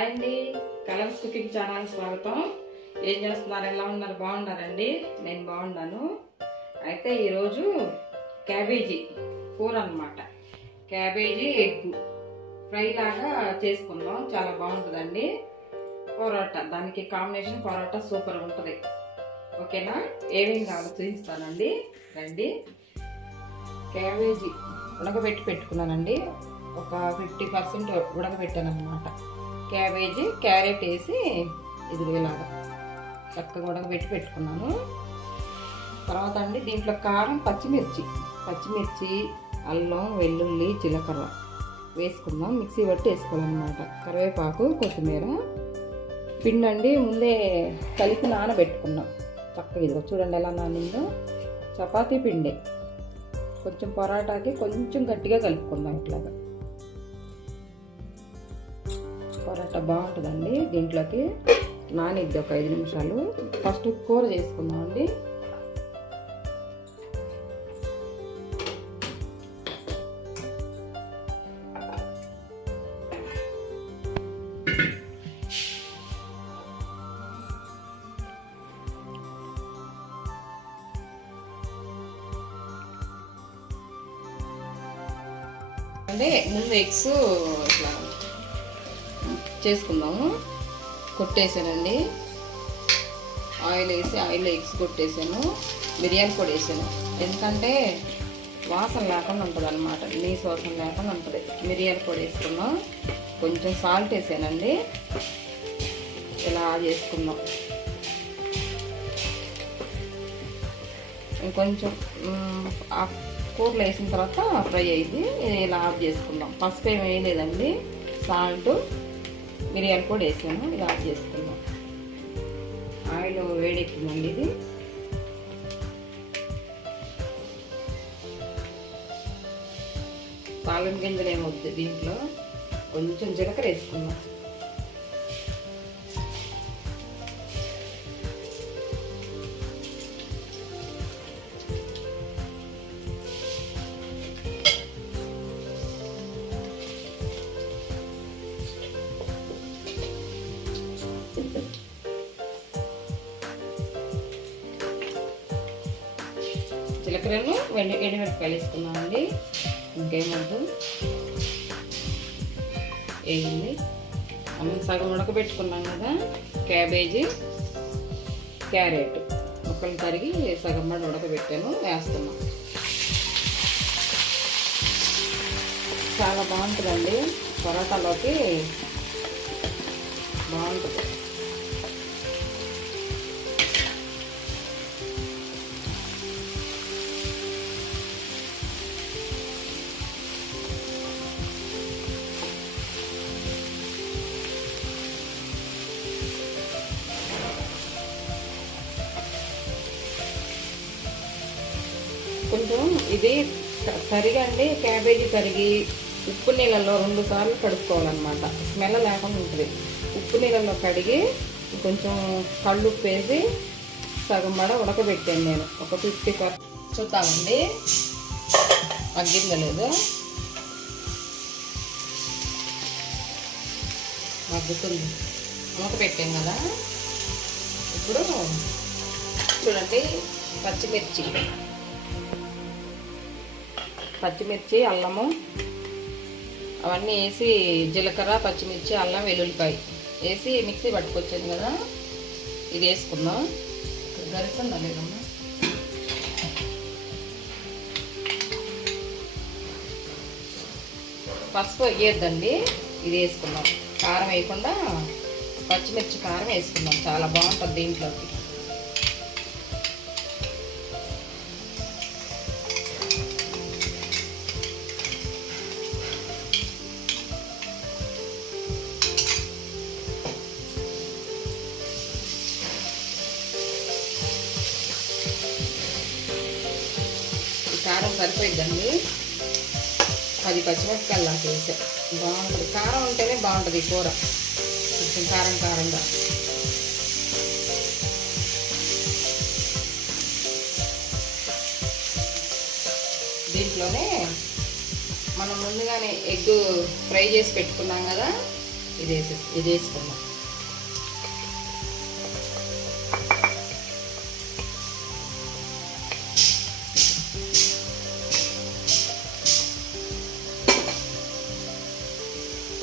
Hi అండి, colours cooking channel స్వాగతం. ఏం చేస్తున్నారు? ఎలా ఉన్నారు? బాగున్నారండి? నేను బాగున్నాను. అయితే ఈరోజు క్యాబేజీ కూర అన్నమాట. క్యాబేజీ ఎగ్ ఫ్రై లాగా చేసుకుందాం. చాలా బాగుంటుందండి. పరోటా, దానికి కాంబినేషన్ పరోటా సూపర్ ఉంటుంది. ఓకేనా? ఏమేమి కావాలో చూపిస్తానండి. రండి. క్యాబేజీ ఉడకబెట్టి పెట్టుకున్నానండి. ఒక 50% ఉడకబెట్టాను అన్నమాట. క్యాబేజీ, క్యారెట్ వేసి ఇలాగా చక్కగా ఉడకబెట్టి పెట్టుకున్నాను. తర్వాత అండి దీంట్లో కారం, పచ్చిమిర్చి, అల్లం, వెల్లుల్లి, జీలకర్ర వేసుకుందాం. మిక్సీ పట్టి వేసుకోవాలన్నమాట. కరివేపాకు, కొత్తిమీర, పిండి అండి ముందే కలిపి నానబెట్టుకున్నాం. చక్కగా ఇదిగో చూడండి ఎలా నానిందో. చపాతీ పిండి కొంచెం పరోటాకి కొంచెం గట్టిగా కలుపుకుందాం. ఇట్లాగా పరోటా బాగుంటుందండి. దీంట్లోకి నానిద్ది ఒక 5 నిమిషాలు. ఫస్ట్ కూర చేసుకుందాం అండి. అంటే ముందు ఎగ్స్ ఇట్లా చేసుకుందాము. కొట్టేసానండి. ఆయిల్ వేసి ఆయిల్లో ఎగ్స్ కొట్టేసాను. మిరియాల పొడి వేసాను. ఎందుకంటే వాసన లేకుండా ఉంటుంది అన్నమాట. నీసు వాసన లేకుండా ఉంటుంది. మిరియాల పొడి వేసుకున్నాం. కొంచెం సాల్ట్ వేసానండి. ఇలా చేసుకుందాం. ఇంకొంచెం కూరలో వేసిన తర్వాత ఫ్రై అయ్యింది. ఇలా ఆఫ్ చేసుకుందాం. పసుపు ఏమి వేయలేదండి. సాల్ట్, మిరియాల పొడి వేసాను. ఇలా ఆఫ్ చేసుకుందాం. ఆయిల్ వేడెక్కిందండి. ఇది తాళం గింజలు ఏమవుద్ది. దీంట్లో కొంచెం జీలకర్ర వేసుకుందాం. జీలకర్రను ఎండుమిరపకాయలు వేసుకున్నామండి. ఇంకేమద్దు. వేగింది. మనం సగం ఉడకబెట్టుకున్నాం కదా క్యాబేజీ, క్యారెట్ ముక్కలు తరిగి సగం పడి ఉడకబెట్టాను. వేస్తున్నాం. చాలా బాగుంటుందండి. పరోటాలోకి బాగుంటుంది. కొంచెం ఇది తరిగండి. క్యాబేజీ తరిగి ఉప్పు నీళ్ళల్లో 2 సార్లు కడుక్కోవాలన్నమాట. స్మెల్ లేకుండా ఉంటుంది. ఉప్పు నీళ్ళల్లో కడిగి కొంచెం కళ్ళుప్పు వేసి సగం మడ ఉడకబెట్టాను నేను. ఒక 50% చూద్దామండి మగ్గిందో లేదో. మగ్గుతుంది. మూత పెట్టాం కదా. ఇప్పుడు చూడండి పచ్చిమిర్చి, అల్లము అవన్నీ వేసి జీలకర్ర, పచ్చిమిర్చి, అల్లం, వెల్లుల్లిపాయ వేసి మిక్సీ పట్టుకొచ్చాను కదా. ఇది వేసుకుందాం. గరిటెందా లేదమ్మా. పసుపు వేయద్దండి. ఇది వేసుకుందాం. కారం వేయకుండా పచ్చిమిర్చి కారం వేసుకుందాం. చాలా బాగుంటుంది దీంట్లోకి. కారం సరిపోయిద్దండి. 10 పచ్చిమిరపకాయలు లాంటి వేసా. బాగుంటుంది. కారం ఉంటేనే బాగుంటుంది కూర. కొంచెం కారంగా. దీంట్లోనే మనం ముందుగానే ఎగ్ ఫ్రై చేసి పెట్టుకున్నాం కదా, ఇది వేసుకుందాం.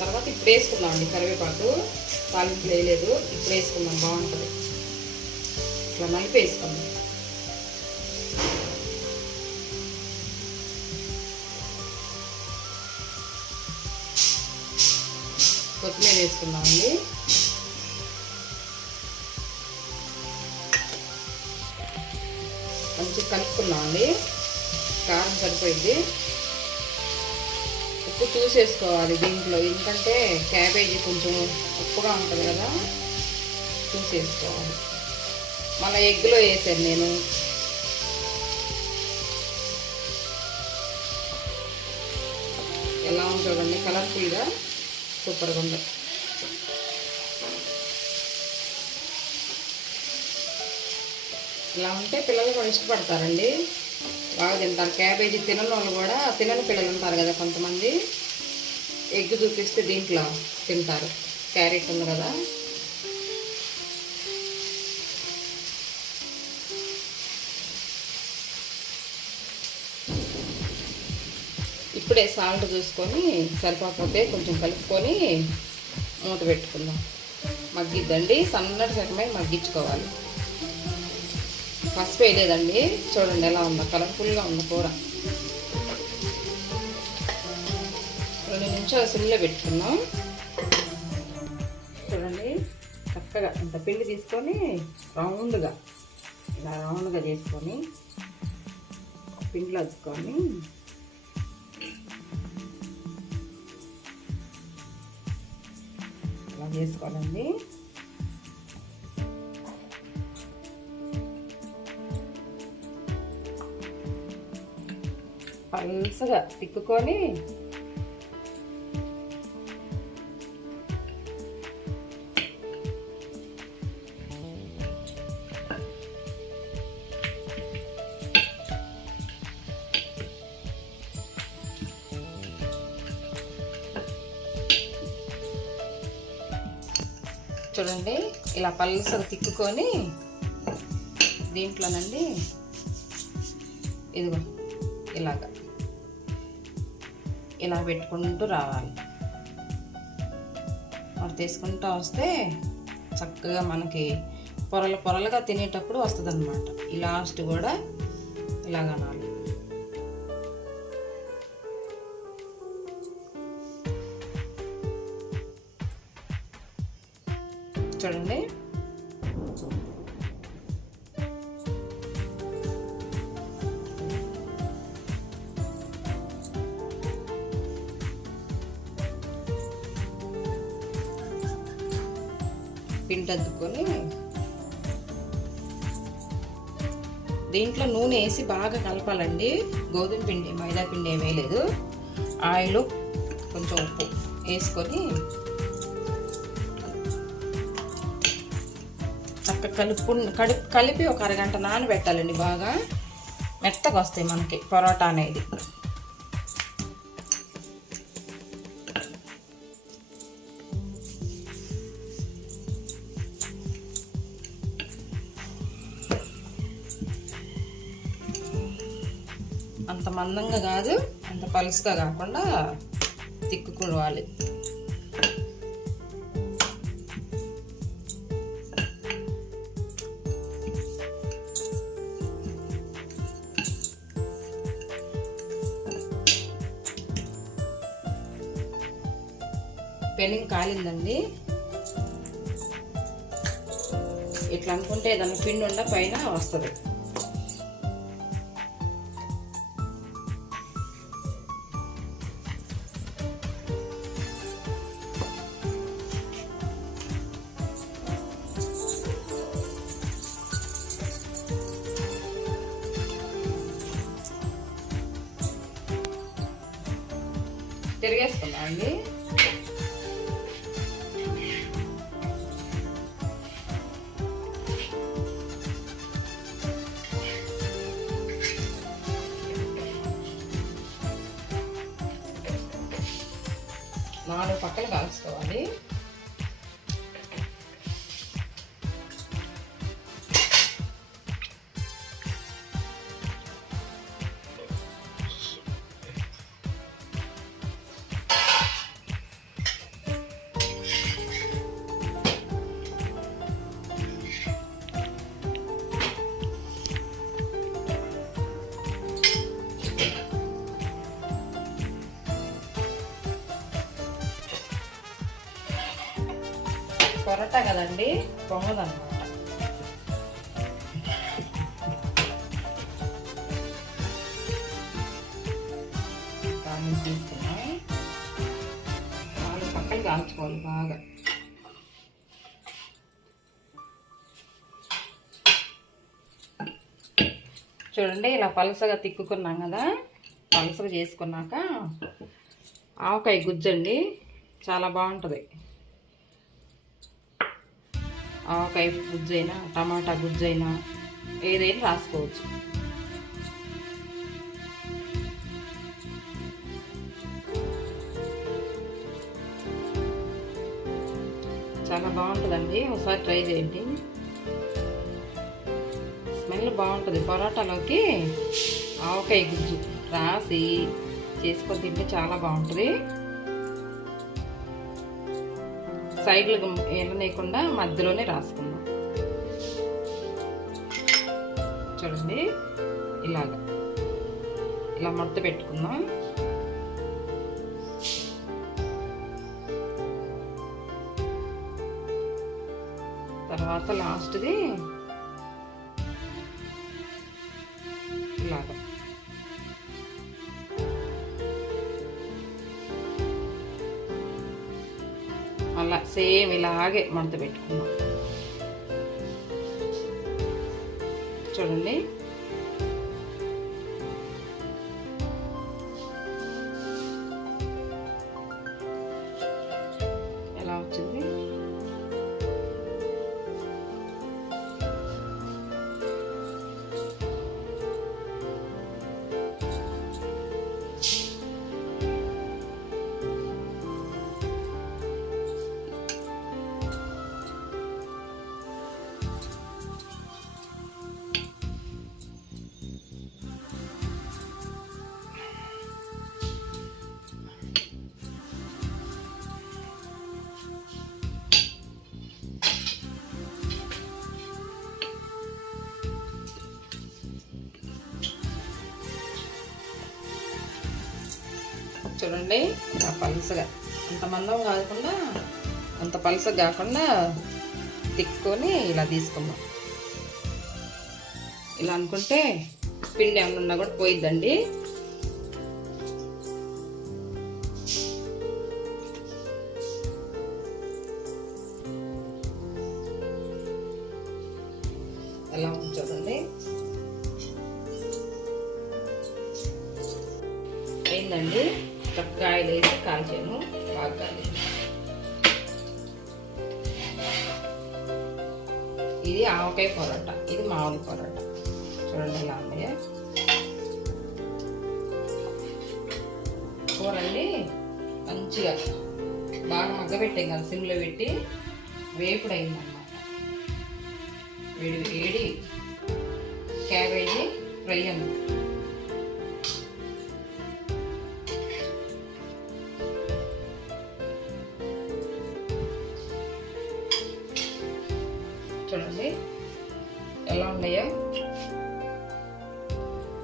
తర్వాత ఇప్పుడు వేసుకుందామండి కరివేపాకు. తాలింపు వేయలేదు, ఇప్పుడు వేసుకుందాం, బాగుంటుంది. ఇట్లా నలిపి వేసుకుందాం. కొత్తిమీర వేసుకుందామండి. మంచిగా కలుపుకుందామండి. కారం సరిపోయింది. ఉప్పు చూసేసుకోవాలి దీంట్లో, ఎందుకంటే క్యాబేజీ కొంచెం ఉప్పుగా ఉంటుంది కదా, చూసేసుకోవాలి. మళ్ళీ ఎగ్లో వేసాను నేను. ఎలా ఉంది చూడండి, కలర్ఫుల్గా సూపర్గా ఉంది. ఇలా ఉంటే పిల్లలు కూడా ఇష్టపడతారండి, బాగా తింటారు. క్యాబేజీ తినని వాళ్ళు కూడా, తినని పిల్లలు ఉంటారు కదా కొంతమంది, ఎగ్ చూపిస్తే దీంట్లో తింటారు. క్యారెట్ ఉంది కదా. ఇప్పుడే సాల్ట్ చూసుకొని సరిపోకపోతే కొంచెం కలుపుకొని మూత పెట్టుకుందాం. మగ్గిద్దండి, సన్నటి సగమై మగ్గించుకోవాలి. పసుపు వేయలేదండి, చూడండి ఎలా ఉందో, కలర్ఫుల్గా ఉంది కూర. 2 నిమిషాలు సిమ్లో పెట్టుకున్నాం. చూడండి చక్కగా ఇంత పిండి తీసుకొని రౌండ్గా, ఇలా రౌండ్గా చేసుకొని పిండిలో వచ్చుకొని ఇలా చేసుకోవాలండి. పల్సగా తిక్కుకొని చూడండి ఇలా పల్సగా తిక్కుకొని దీంట్లోనండి ఇదిగో ఇలాగా ఇలా పెట్టుకుంటూ రావాలి. మరి తీసుకుంటూ వస్తే చక్కగా మనకి పొరలుగా తినేటప్పుడు వస్తుంది అన్నమాట. ఈ లాస్ట్ కూడా ఇలాగ అనాలి. చూడండి పిండి అద్దుకొని దీంట్లో నూనె వేసి బాగా కలపాలండి. గోధుమ పిండి, మైదా పిండి ఏమీ లేదు. ఆయిల్, కొంచెం ఉప్పు వేసుకొని చక్కగా కలిపి ఒక అరగంట నానబెట్టాలండి. బాగా మెత్తగా వస్తాయి మనకి పరోటా అనేది. అంత మందంగా కాదు, అంత పలుసుగా కాకుండా తిక్కుకోవాలి. పెనం కాలిందండి. ఇట్లా అనుకుంటే ఏదన్నా పిండి ఉండ పైన వస్తుంది. తిరిగేసుకుందాం అండి. నాలుగు పక్కలు కాల్చుకోవాలి. పొరటా కదండి, పొంగదన్నమాట. దాన్ని తీసుకున్నాం, 4 పక్కలు కాల్చుకోవాలి బాగా. చూడండి ఇలా పలసగా తిక్కుకున్నాం కదా, పలసగా చేసుకున్నాక ఆవకాయ గుజ్జండి, చాలా బాగుంటుంది. ఆవకాయ గుజ్జైనా టమాటా గుజ్జైనా ఏదైనా రాసుకోవచ్చు. చాలా బాగుంటుందండి, ఒకసారి ట్రై చేయండి. స్మెల్ బాగుంటుంది. పరోటాలోకి ఆవకాయ గుజ్జు రాసి చేసుకొని తింటే చాలా బాగుంటుంది. సైడ్లు వెళ్ళనీయకుండా మధ్యలోనే రాసుకుందాం. చూడండి ఇలా మడత పెట్టుకుందాం. తర్వాత లాస్ట్ది ఇలాగా అలా సేమ్ ఇలాగే మడత పెట్టుకున్నాం. చూడండి ఎలా వచ్చింది. చూడండి ఇలా పలుసగా, అంత మందం కాకుండా అంత పలుసగా కాకుండా తిక్కుని ఇలా తీసుకుందాం. ఇలా అనుకుంటే పిండి ఏమన్నా ఉన్నా కూడా పోయిద్దండి. ఎలా ఉంది చూడండి. అయిందండి. కాయలు వేసి కాల్చాను బాగా. ఇది ఆవకాయ పరోటా, ఇది మామూలు పరోటా. చూడండి ఎలా ఉన్నాయో. కూరండి మంచిగా బాగా మగ్గబెట్టాం కదా, సిమ్లో పెట్టి వేపుడు అయిందన్నమాట. వేడి వేడి క్యాబేజీ ఫ్రై అన్నమాట. చూడండి ఎలా ఉన్నాయో.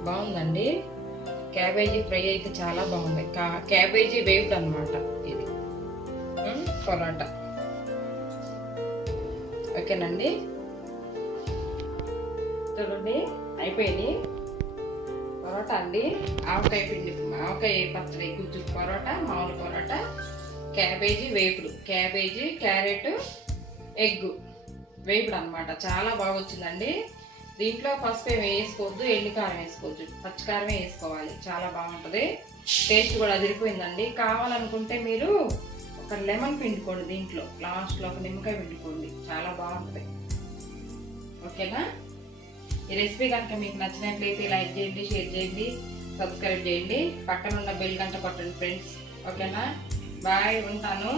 బాగుందండి. క్యాబేజీ ఫ్రై అయితే చాలా బాగుంది. క్యాబేజీ వేపుడు అన్నమాట ఇది పరోటా. ఓకేనండి. చూడండి అయిపోయింది పరోటా అండి. ఆవకాయ పిండి, ఆవకాయ పచ్చడి గుజ్జు పరోటా, మామూలు పరోటా, క్యాబేజీ వేపుడు, క్యాబేజీ క్యారెట్ ఎగ్ వేపుడు అనమాట. చాలా బాగా వచ్చిందండి. దీంట్లో పసుపు ఏమి వేసుకోవద్దు, ఎండుకారం వేసుకోవద్దు, పచ్చికారమే వేసుకోవాలి. చాలా బాగుంటుంది. టేస్ట్ కూడా అదిరిపోయిందండి. కావాలనుకుంటే మీరు ఒక లెమన్ పిండుకోండి, దీంట్లో లాస్ట్లో ఒక నిమ్మకాయ పిండుకోండి, చాలా బాగుంటుంది. ఓకేనా? ఈ రెసిపీ కనుక మీకు నచ్చినట్లయితే లైక్ చేయండి, షేర్ చేయండి, సబ్స్క్రైబ్ చేయండి, పక్కన ఉన్న బెల్ గంట కొట్టండి ఫ్రెండ్స్. ఓకేనా? బాయ్, ఉంటాను.